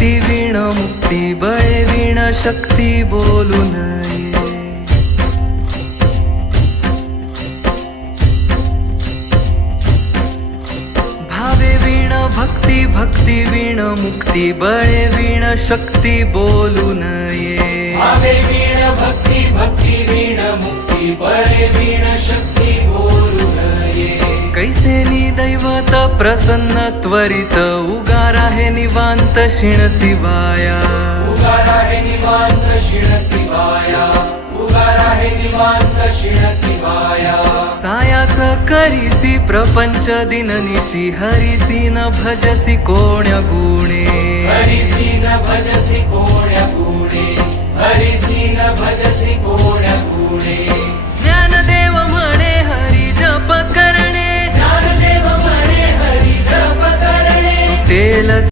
भक्ती वीण मुक्ती बळे वीण शक्ती बोलू नये. भावे वीण भक्ती भक्ती वीण मुक्ती बळे वीण शक्ती बोलू नये. भावे वीण भक्ती भक्ती वीण मुक्ती बळे वीण शक्ती बोलू नये. कैसे दैवत प्रसन्न त्वरित उगार आहे निवांत क्षीण शिवाया. उगार आहे निवांत क्षीण शिवाया. उगार आहे निवांत क्षीण शिवाया. सायास करीसी प्रपंच दिननिशी हरिसी न भजसी कोण्य गुणे. हरिसी न भजसी कोण्य